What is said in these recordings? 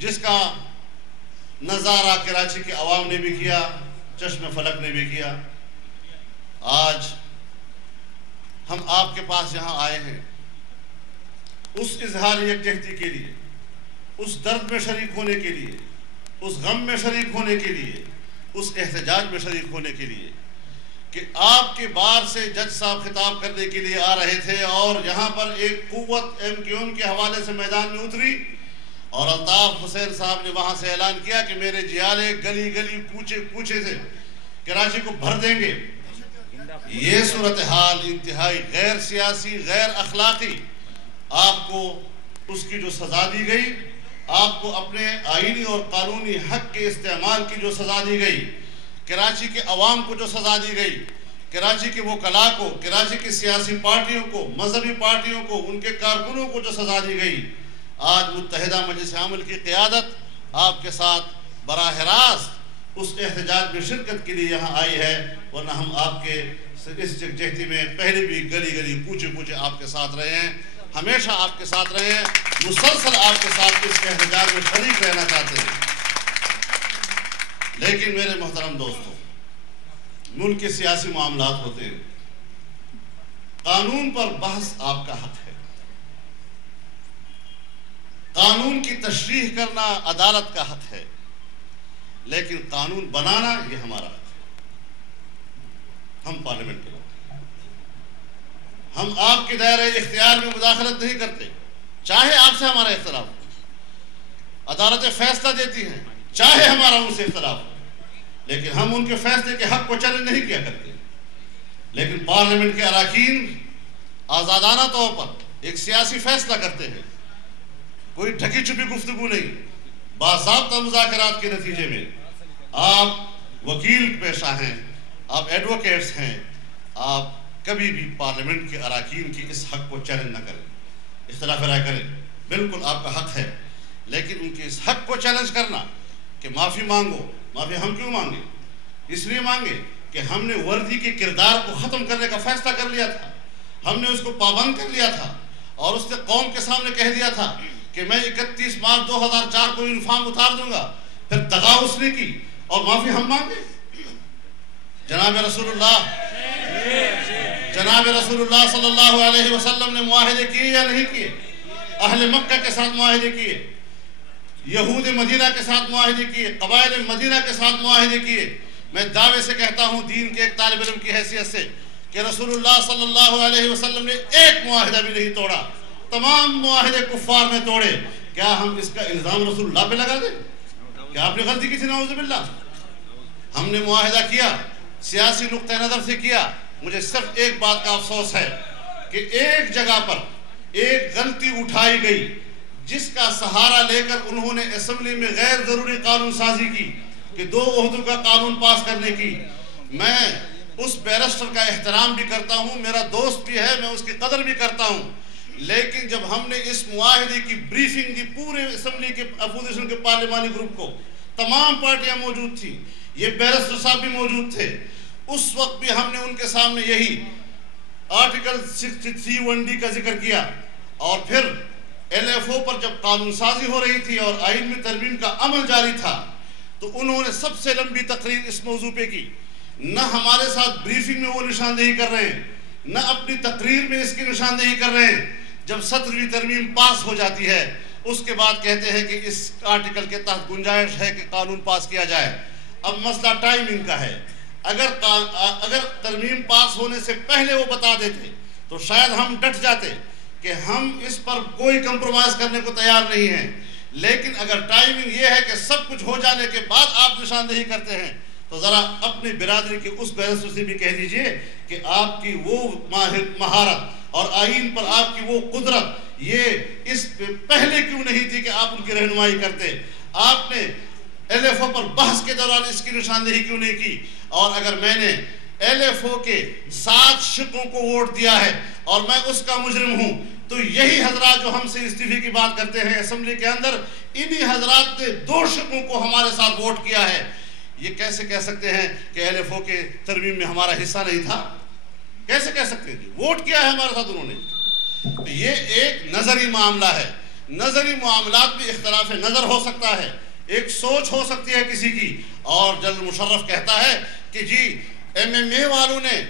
جس کا نظارہ کراچی کے عوام نے بھی کیا، چشم فلک نے بھی کیا۔ آج ہم آپ کے پاس یہاں آئے ہیں اس اظہار یکجہتی کے لیے، اس درد میں شریک ہونے کے لیے، اس غم میں شریک ہونے کے لیے، اس احتجاج میں شریک ہونے کے لیے کہ آپ کے بار سے جج صاحب خطاب کرنے کے لیے آ رہے تھے اور یہاں پر ایک قوت MQM کے حوالے سے میدان میں اتری اور الطاف حسین صاحب نے وہاں سے اعلان کیا کہ میرے جیالے گلی گلی کوچے سے کراچی کو بھر دیں گے۔ یہ صورتحال انتہائی غیر سیاسی، غیر اخلاقی، آپ کو اس کی جو سزا دی گئی، آپ کو اپنے آئینی اور قانونی حق کے استعمال کی جو سزا دی گئی، کراچی کے عوام کو جو سزا دی گئی، کراچی کے وکلاء کو، کراچی کی سیاسی پارٹیوں کو، مذہبی پارٹیوں کو، ان کے کارکنوں کو جو سزا دی گئی، آج متحدہ مجلس عامل کی قیادت آپ کے ساتھ براہ راست اس احتجاج میں شرکت کے لیے یہاں آئی ہے، ورنہ ہم آپ کے اس یکجہتی میں پہلے بھی گلی گلی کوچے آپ کے ساتھ رہے ہیں، ہمیشہ آپ کے ساتھ رہے ہیں، مسلسل آپ کے ساتھ اس احتجاج میں شریک رہنا چاہتے ہیں۔ لیکن میرے محترم دوستوں، ملک کے سیاسی معاملات ہوتے ہیں، قانون پر بحث آپ کا حق ہے، قانون کی تشریح کرنا عدالت کا حق ہے، لیکن قانون بنانا یہ ہمارا حق ہے۔ ہم پارلیمنٹ کے لوگ، ہم آپ کے دائرہ اختیار میں مداخلت نہیں کرتے، چاہے آپ سے ہمارا اختلاف ہو، عدالتیں فیصلہ دیتی ہیں چاہے ہمارا ان سے اختلاف ہو، لیکن ہم ان کے فیصلے کے حق کو چیلنج نہیں کیا کرتے۔ لیکن پارلیمنٹ کے اراکین آزادانہ طور پر ایک سیاسی فیصلہ کرتے ہیں، کوئی ڈھکی چھپی گفتگو نہیں، باضابطہ مذاکرات کے نتیجے میں آپ وکیل پیشہ ہیں، آپ ایڈوکیٹس ہیں، آپ کبھی بھی پارلیمنٹ کے اراکین کی اس حق کو چیلنج نہ کریں، اختلاف رائے کریں، بالکل آپ کا حق ہے، لیکن ان کے اس حق کو چیلنج کرنا کہ معافی مانگو، معافی ہم کیوں مانگیں؟ اس لیے مانگے کہ ہم نے وردی کے کردار کو ختم کرنے کا فیصلہ کر لیا تھا، ہم نے اس کو پابند کر لیا تھا اور اس نے قوم کے سامنے کہہ دیا تھا کہ میں 31 مارچ 2004 کو یونیفارم اتار دوں گا، پھر دغا اس نے کی اور معافی ہم مانگے؟ جناب رسول اللہ صلی اللہ علیہ وسلم نے معاہدے کیے یا نہیں کیے؟ اہل مکہ کے ساتھ معاہدے کیے، یہود مدینہ کے ساتھ معاہدے کیے، قبائل مدینہ کے ساتھ معاہدے کیے۔ میں دعوے سے کہتا ہوں دین کے ایک طالب علم کی حیثیت سے کہ رسول اللہ صلی اللہ علیہ وسلم نے ایک معاہدہ بھی نہیں توڑا، تمام معاہدے کفار نے توڑے۔ کیا ہم اس کا الزام رسول اللہ پہ لگا دیں کہ آپ نے غلطی کی تھی؟ نعوذ باللہ۔ ہم نے معاہدہ کیا، سیاسی نقطہ نظر سے کیا۔ مجھے صرف ایک بات کا افسوس ہے کہ ایک جگہ پر ایک غلطی اٹھائی گئی جس کا سہارا لے کر انہوں نے اسمبلی میں غیر ضروری قانون سازی کی کہ 2 عہدوں کا قانون پاس کرنے کی۔ میں اس بیرسٹر کا احترام بھی کرتا ہوں، میرا دوست بھی ہے، میں اس کی قدر بھی کرتا ہوں، لیکن جب ہم نے اس معاہدے کی بریفنگ دی پورے اسمبلی کے اپوزیشن کے پارلیمانی گروپ کو، تمام پارٹیاں موجود تھیں، یہ بیرسٹر صاحب بھی موجود تھے، اس وقت بھی ہم نے ان کے سامنے یہی آرٹیکل 63(1)D کا ذکر کیا، اور پھر LFO پر جب قانون سازی ہو رہی تھی اور آئین میں ترمیم کا عمل جاری تھا تو انہوں نے سب سے لمبی تقریر اس موضوع پہ کی، نہ ہمارے ساتھ بریفنگ میں وہ نشاندہی کر رہے ہیں، نہ اپنی تقریر میں اس کی نشاندہی کر رہے ہیں۔ جب 17ویں ترمیم پاس ہو جاتی ہے اس کے بعد کہتے ہیں کہ اس آرٹیکل کے تحت گنجائش ہے کہ قانون پاس کیا جائے۔ اب مسئلہ ٹائمنگ کا ہے، اگر ترمیم پاس ہونے سے پہلے وہ بتا دیتے تو شاید ہم ڈٹ جاتے کہ ہم اس پر کوئی کمپرومائز کرنے کو تیار نہیں ہیں، لیکن اگر ٹائمنگ یہ ہے کہ سب کچھ ہو جانے کے بعد آپ نشاندہی کرتے ہیں تو ذرا اپنی برادری کے اس بیرسٹر سے بھی کہہ دیجئے کہ آپ کی وہ مہارت اور آئین پر آپ کی وہ قدرت یہ اس پہلے کیوں نہیں تھی کہ آپ ان کی رہنمائی کرتے؟ آپ نے LFO پر بحث کے دوران اس کی نشاندہی کیوں نہیں کی؟ اور اگر میں نے LFO کے 7 شقوں کو ووٹ دیا ہے اور میں اس کا مجرم ہوں تو یہی حضرات جو ہم سے استعفے کی بات کرتے ہیں اسمبلی کے اندر، انہی حضرات نے 2 شقوں کو ہمارے ساتھ ووٹ کیا ہے۔ یہ کیسے کہہ سکتے ہیں کہ LFO کے ترمیم میں ہمارا حصہ نہیں تھا؟ کیسے کہہ سکتے ہیں؟ ووٹ کیا ہے ہمارے ساتھ انہوں نے۔ یہ ایک نظری معاملہ ہے، نظری معاملات میں اختلاف نظر ہو سکتا ہے، ایک سوچ ہو سکتی ہے کسی کی، اور جنرل مشرف کہتا ہے کہ جی MMA والوں نے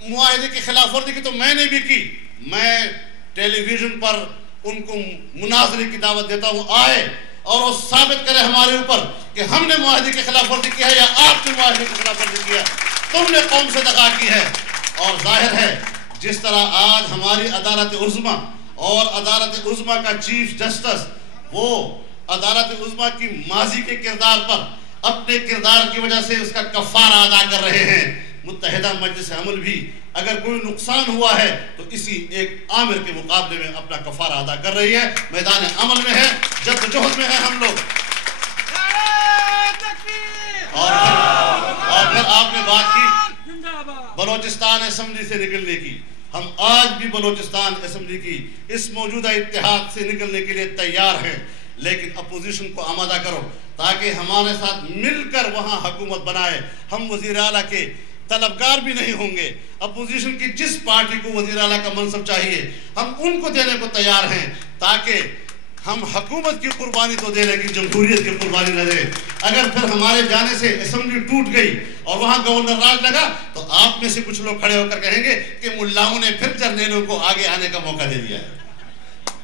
معاہدے کی خلاف ورزی کی تو میں نے بھی کی، میں ٹیلی ویژن پر ان کو مناظرے کی دعوت دیتا ہوں، آئے اور وہ ثابت کرے ہمارے اوپر کہ ہم نے معاہدے کی خلاف ورزی کی ہے یا آپ نے معاہدے کی خلاف ورزی کی ہے، تم نے قوم سے دغا کی ہے۔ اور ظاہر ہے جس طرح آج ہماری عدالت عظمیٰ اور عدالت عظمیٰ کا چیف جسٹس وہ عدالت عظمیٰ کی ماضی کے کردار پر اپنے کردار کی وجہ سے اس کا کفارہ ادا کر رہے ہیں، متحدہ مجلس عمل بھی اگر کوئی نقصان ہوا ہے تو اسی ایک آمر کے مقابلے میں اپنا کفارہ ادا کر رہی ہے، میدان عمل میں ہے، جدوجہد میں ہے ہم لوگ۔ اور پھر آپ نے بات کی بلوچستان اسمبلی سے نکلنے کی، ہم آج بھی بلوچستان اسمبلی کی اس موجودہ اتحاد سے نکلنے کے لیے تیار ہیں، لیکن اپوزیشن کو آمادہ کرو تاکہ ہمارے ساتھ مل کر وہاں حکومت بنائے۔ ہم وزیر اعلیٰ کے طلبگار بھی نہیں ہوں گے، اپوزیشن کی جس پارٹی کو وزیر اعلیٰ کا منصب چاہیے ہم ان کو دینے کو تیار ہیں، تاکہ ہم حکومت کی قربانی تو دے لیکن جمہوریت کی قربانی نہ دیں۔ اگر پھر ہمارے جانے سے اسمبلی ٹوٹ گئی اور وہاں گورنر راج لگا تو آپ میں سے کچھ لوگ کھڑے ہو کر کہیں گے کہ ملاؤں نے پھر جرنیلوں کو آگے آنے کا موقع دے دیا ہے۔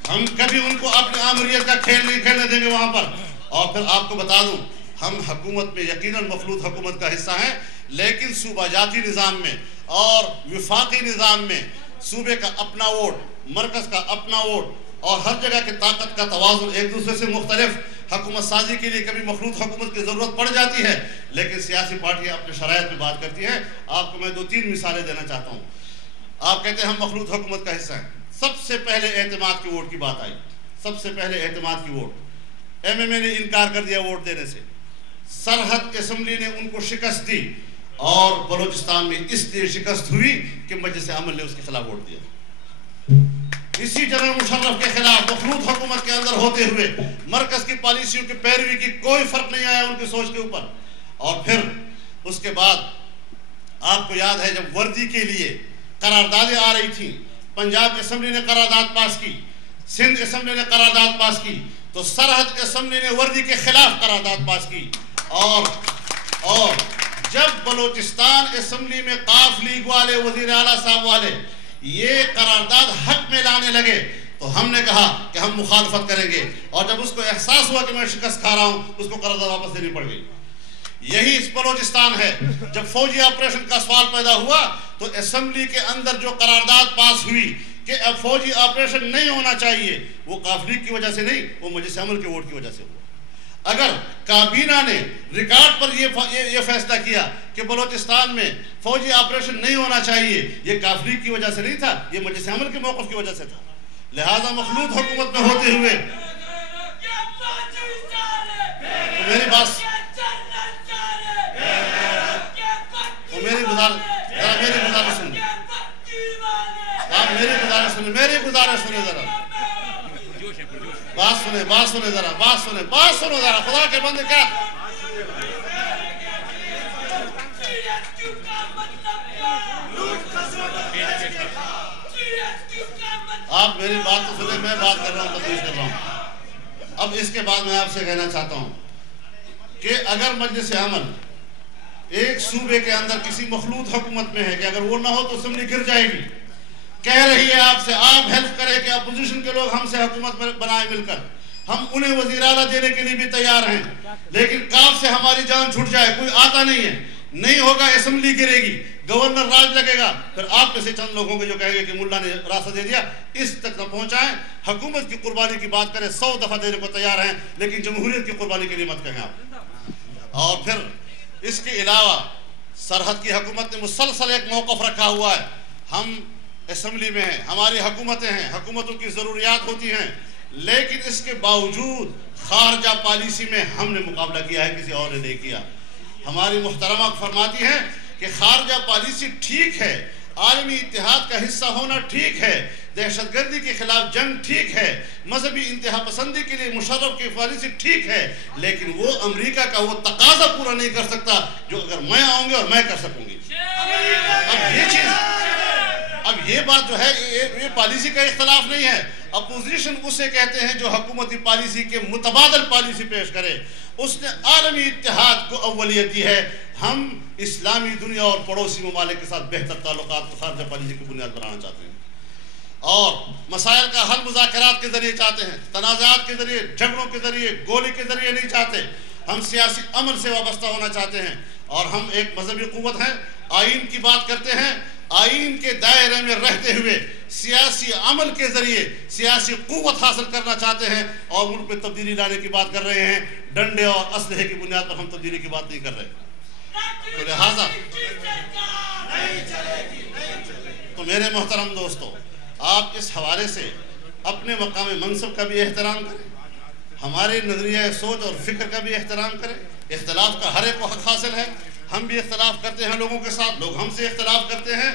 ہم کبھی ان کو اپنی آمریت کا کھیل نہیں کھیلنے دیں گے وہاں پر۔ اور پھر آپ کو بتا دوں ہم حکومت میں یقیناً مخلوط حکومت کا حصہ ہیں، لیکن صوبہ جاتی نظام میں اور وفاقی نظام میں صوبے کا اپنا ووٹ، مرکز کا اپنا ووٹ اور ہر جگہ کی طاقت کا توازن ایک دوسرے سے مختلف، حکومت سازی کے لیے کبھی مخلوط حکومت کی ضرورت پڑ جاتی ہے، لیکن سیاسی پارٹیاں اپنے شرائط میں بات کرتی ہیں۔ آپ کو میں 2-3 مثالیں دینا چاہتا ہوں۔ آپ کہتے ہیں ہم مخلوط حکومت کا حصہ ہیں، سب سے پہلے اعتماد کی ووٹ کی بات آئی، سب سے پہلے اعتماد کی ووٹ MMA نے انکار کر دیا ووٹ دینے سے، سرحد اسمبلی نے ان کو شکست دی، اور بلوچستان میں اس لیے شکست ہوئی کہ مجلس عمل نے اس کے خلاف ووٹ دیا۔ اسی جنرل مشرف کے خلاف مخلوط حکومت کے اندر ہوتے ہوئے مرکز کی پالیسیوں کی پیروی کی کوئی فرق نہیں آیا ان کی سوچ کے اوپر۔ اور پھر اس کے بعد آپ کو یاد ہے جب وردی کے لیے قراردادیں آ رہی تھیں، پنجاب اسمبلی نے قرارداد پاس کی، سندھ اسمبلی نے قرارداد پاس کی، تو سرحد اسمبلی نے وردی کے خلاف قرارداد پاس کی۔ اور جب بلوچستان اسمبلی میں قاف لیگ والے، وزیر اعلیٰ صاحب والے یہ قرارداد حق میں لانے لگے تو ہم نے کہا کہ ہم مخالفت کریں گے، اور جب اس کو احساس ہوا کہ میں شکست کھا رہا ہوں اس کو قرارداد واپس دینی پڑ گئی۔ یہی اس بلوچستان ہے، جب فوجی آپریشن کا سوال پیدا ہوا تو اسمبلی کے اندر جو قرارداد پاس ہوئی کہ اب فوجی آپریشن نہیں ہونا چاہیے، وہ قاف لیگ کی وجہ سے نہیں، وہ مجلس عمل کے ووٹ کی وجہ سے ہوا۔ اگر کابینہ نے ریکارڈ پر یہ فیصلہ کیا کہ بلوچستان میں فوجی آپریشن نہیں ہونا چاہیے، یہ قاف لیگ کی وجہ سے نہیں تھا، یہ مجلس عمل کے موقف کی وجہ سے تھا۔ لہذا مخلوط حکومت میں ہوتے ہوئے میری بات سنیں، آپ میری گزارش سنیں ذرا، بات سنیں ذرا، خدا کے بندے کیا آپ میری بات تو سنیں، میں بات کر رہا ہوں، تفریح کر رہا ہوں۔ اب اس کے بعد میں آپ سے کہنا چاہتا ہوں کہ اگر مجلس عمل ایک صوبے کے اندر کسی مخلوط حکومت میں ہے کہ اگر وہ نہ ہو تو اسمبلی گر جائے گی، کہہ رہی ہے آپ سے، آپ ہیلپ کریں کہ اپوزیشن کے لوگ ہم سے حکومت بنائیں مل کر، ہم انہیں وزیر اعلیٰ دینے کے لیے بھی تیار ہیں، لیکن کاف سے ہماری جان چھوٹ جائے، کوئی آتا نہیں ہے، نہیں ہوگا، اسمبلی گرے گی، گورنر راج لگے گا، پھر آپ میں سے چند لوگوں کے جو کہیں گے کہ ملا نے راستہ دے دیا، اس تک نہ پہنچائیں۔ حکومت کی قربانی کی بات کریں، 100 دفعہ دینے کو تیار ہیں، لیکن جمہوریت کی قربانی کے لیے مت کہیں آپ۔ اور پھر اس کے علاوہ سرحد کی حکومت نے مسلسل ایک موقف رکھا ہوا ہے، ہم اسمبلی میں ہیں، ہماری حکومتیں ہیں، حکومتوں کی ضروریات ہوتی ہیں، لیکن اس کے باوجود خارجہ پالیسی میں ہم نے مقابلہ کیا ہے، کسی اور نے نہیں کیا۔ ہماری محترمہ فرماتی ہیں کہ خارجہ پالیسی ٹھیک ہے، عالمی اتحاد کا حصہ ہونا ٹھیک ہے، دہشت گردی کے خلاف جنگ ٹھیک ہے، مذہبی انتہا پسندی کے لیے مشرف کی پالیسی ٹھیک ہے، لیکن وہ امریکہ کا وہ تقاضا پورا نہیں کر سکتا جو اگر میں آؤں گی اور میں کر سکوں گی۔ اب یہ چیز اب یہ بات جو ہے یہ پالیسی کا اختلاف نہیں ہے. اپوزیشن اسے کہتے ہیں جو حکومتی پالیسی کے متبادل پالیسی پیش کرے. اس نے عالمی اتحاد کو اولیت دی ہے. ہم اسلامی دنیا اور پڑوسی ممالک کے ساتھ بہتر تعلقات کو خارجہ پالیسی کی بنیاد بنانا چاہتے ہیں اور مسائل کا حل مذاکرات کے ذریعے چاہتے ہیں, تنازعات کے ذریعے, جھگڑوں کے ذریعے, گولی کے ذریعے نہیں چاہتے. ہم سیاسی عمل سے وابستہ ہونا چاہتے ہیں اور ہم ایک مذہبی قوت ہیں. آئین کی بات کرتے ہیں, آئین کے دائرے میں رہتے ہوئے سیاسی عمل کے ذریعے سیاسی قوت حاصل کرنا چاہتے ہیں اور ملک میں تبدیلی لانے کی بات کر رہے ہیں. ڈنڈے اور اسلحے کی بنیاد پر ہم تبدیلی کی بات نہیں کر رہے. تو لہٰذا تو میرے محترم دوستو, آپ اس حوالے سے اپنے مقام منصب کا بھی احترام کریں, ہمارے نظریہ سوچ اور فکر کا بھی احترام کریں. اختلاف کا ہر ایک کو حق حاصل ہے. ہم بھی اختلاف کرتے ہیں لوگوں کے ساتھ, لوگ ہم سے اختلاف کرتے ہیں.